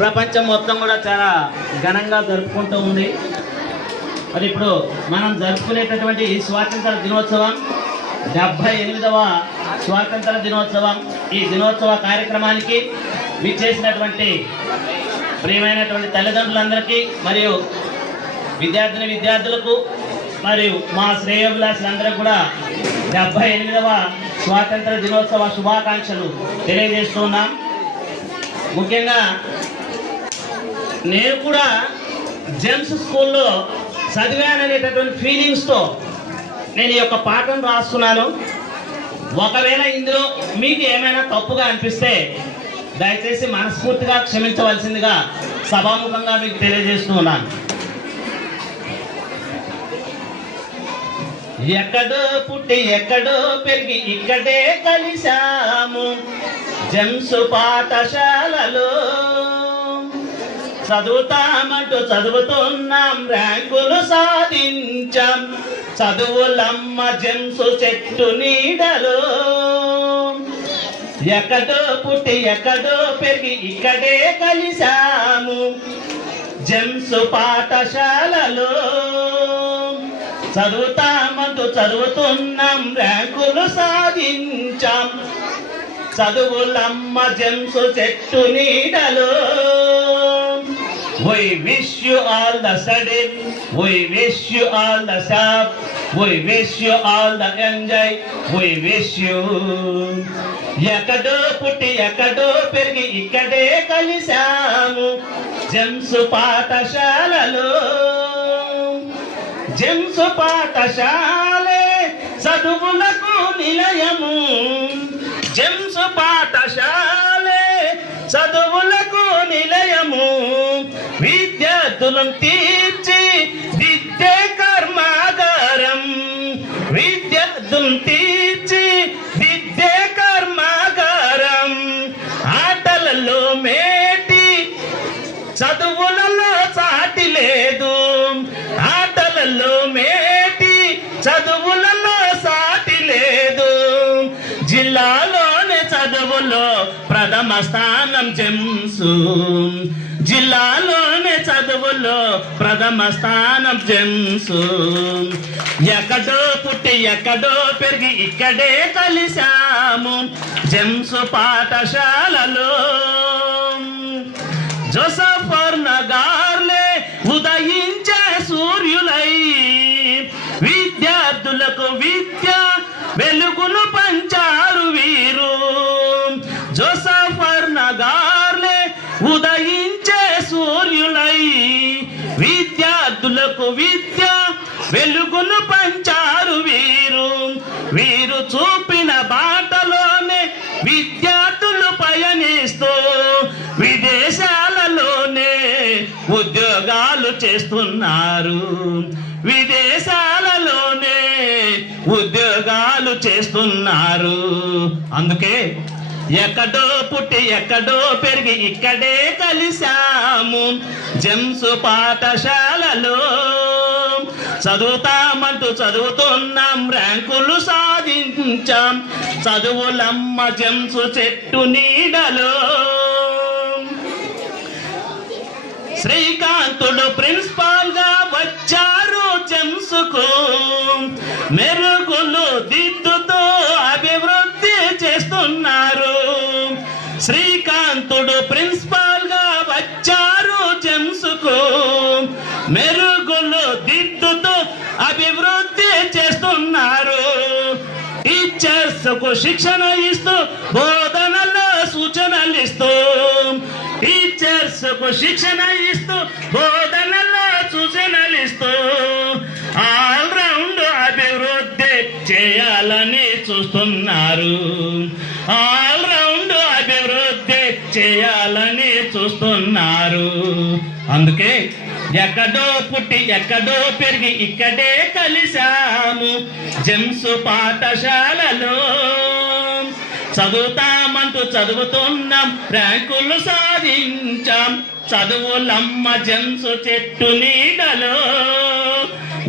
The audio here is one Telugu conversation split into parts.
ప్రపంచం మొత్తం కూడా చాలా ఘనంగా జరుపుకుంటూ ఉంది. మరి ఇప్పుడు మనం జరుపుకునేటటువంటి ఈ స్వాతంత్ర దినోత్సవం 78వ స్వాతంత్ర దినోత్సవం. ఈ దినోత్సవ కార్యక్రమానికి విచ్చేసినటువంటి ప్రియమైనటువంటి తల్లిదండ్రులందరికీ మరియు విద్యార్థులకు మరియు మా శ్రేయోభిలాషులందరికీ కూడా 78వ స్వాతంత్ర దినోత్సవ శుభాకాంక్షలు తెలియజేస్తున్నాం. ముఖ్యంగా నేను కూడా జెమ్స్ స్కూల్లో చదివాననేటటువంటి ఫీలింగ్స్తో నేను ఈ యొక్క పాఠం రాస్తున్నాను. ఒకవేళ ఇందులో మీకు ఏమైనా తప్పుగా అనిపిస్తే దయచేసి మనస్ఫూర్తిగా క్షమించవలసిందిగా సభాముఖంగా మీకు తెలియజేస్తూ ఉన్నాను. ఎక్కడో పుట్టి ఎక్కడో పెరిగి ఇక్కడే కలిశాము జెమ్స్ పాఠశాలలో, చదువుతామంటూ చదువుతున్నాం, ర్యాంకులు సాధించాం, చదువులమ్మ జెమ్స్ చెట్టు నీడలో. ఎక్కడో పుట్టి ఎక్కడో పెరిగి ఇక్కడే కలిశాము జెమ్స్ పాఠశాలలో, చదువుతామంటూ చదువుతున్నాం, ర్యాంకులు సాధించాం, చదువులమ్మ జెమ్స్ చెట్టు నీడలో. We wish you all the study, we wish you all the stuff, we wish you all the enjoy, we wish you. ఎక్కడో పుట్టి ఎక్కడో పెరిగి ఇక్కడే కలిశాము జెమ్స్ పాఠశాలలో, జెమ్స్ పాఠశాలే చదువులకు నిలయము, జెమ్స్ పాఠశాలే చదువులకు నిలయము, విద్యార్థులను తీర్చి దిద్దే కర్మాగారం, విద్యార్థులను తీర్చి దిద్దే కర్మాగారం. ఆటలలో మేటి చదువులలో సాటి లేదు, ఆటలలో మేటి చదువులలో సాటి లేదు. జిల్లాలోని చదువులో ప్రథమ స్థానం జెమ్స్, జిల్లాలోని చదువులో ప్రథమ స్థానం జెమ్స్. ఎక్కడో పుట్టి ఎక్కడో పెరిగి ఇక్కడే కలిశాము జెమ్స్ పాఠశాలలో. జోసఫర్ నగార్లే ఉదయించే సూర్యులై విద్యార్థులకు విద్య వెలుగును పంచారు వీరు. జోసఫర్ నగార్లే ఉదయించే సూర్యులై విద్యార్థులకు విద్య వెలుగును పంచారు వీరు. వీరు చూపిన బాటలోనే విద్యార్థులు పయనిస్తూ విదేశాలలోనే ఉద్యోగాలు చేస్తున్నారు, విదేశాలలోనే ఉద్యోగాలు చేస్తున్నారు. అందుకే ఎక్కడో పుట్టి ఎక్కడో పెరిగి ఇక్కడే కలిశాము జెమ్స్ పాఠశాలలో, చదువుతామంటూ చదువుతున్నాం, ర్యాంకులు సాధించాం, చదువులమ్మ జెమ్స్ చెట్టు నీడలో. శ్రీకాంతుడు ప్రిన్సిపాల్ గా వచ్చారు జెమ్స్ కు, మెరుగులు దిద్దుతో అభివృద్ధి చేస్తున్నారు. శ్రీకాంతుడు ప్రిన్సిపాల్ గా వచ్చారు జెమ్స్ కు, మెరుగులు దిద్దుతో అభివృద్ధి చేస్తున్నారు. టీచర్స్ కు శిక్షణ ఇస్తూ బోధనలో సూచనలు ఇస్తూ, టీచర్స్ కు శిక్షణ ఇస్తూ బోధనలో సూచనలు ఇస్తూ ఆల్ రౌండ్ అభివృద్ధి చేయాలని చూస్తున్నారు, ఆల్ రౌండ్ అభివృద్ధి చేయాలని చూస్తున్నారు. అందుకే ఎక్కడో పుట్టి ఎక్కడో పెరిగి ఇక్కడే కలిశాము జెమ్స్ పాఠశాలలో, చదువుతామంటూ చదువుతున్నాం, ర్యాంకులు సాధించాం, చదువులమ్మ జెమ్స్ చెట్టు నీడలో.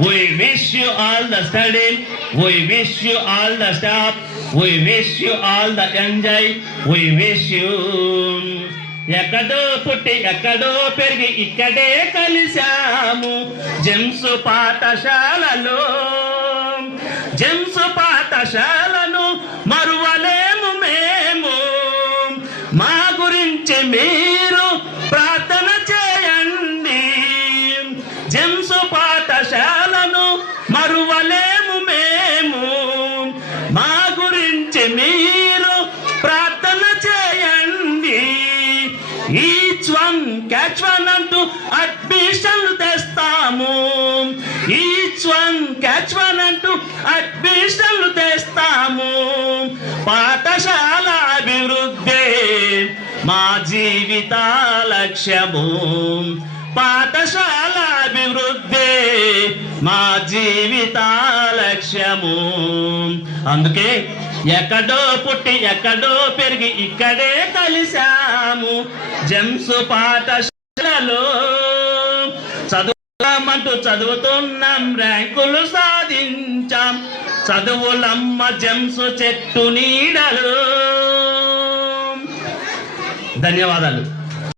We wish you all the study, we wish you all the stuff, we wish you all the enjoy, we wish you. ఎక్కడో పుట్టి ఎక్కడో పెరిగి ఇక్కడే కలిశాము జెమ్స్ పాఠశాలలో. జెమ్స్ పాఠశాలను మరువలేము మేము. మా గురించి మీరు ప్రార్థన చేయండి. జెమ్స్ పాఠశాలను మరువలేము మేము. మా గురించి మీరు ప్రార్థన చేయండి. ఈచ్ వన్ క్యాచ్ వన్ అంటూ అడ్మిషన్లు తెస్తాము. ఈచ్ వన్ క్యాచ్ వన్ అంటూ అడ్మిషన్లు తెస్తాము. పాఠశాల అభివృద్ధి మా జీవిత లక్ష్యము. పాఠశాల అభివృద్ధి మా జీవిత లక్ష్యము. అందుకే ఎక్కడో పుట్టి ఎక్కడో పెరిగి ఇక్కడే కలిశాము జెమ్స్ పాఠశాలలో. చదువుతామంటూ చదువుతున్నాం, ర్యాంకులు సాధించాం. చదువులమ్మ జెమ్స్ చెట్టు నీడలు. ధన్యవాదాలు.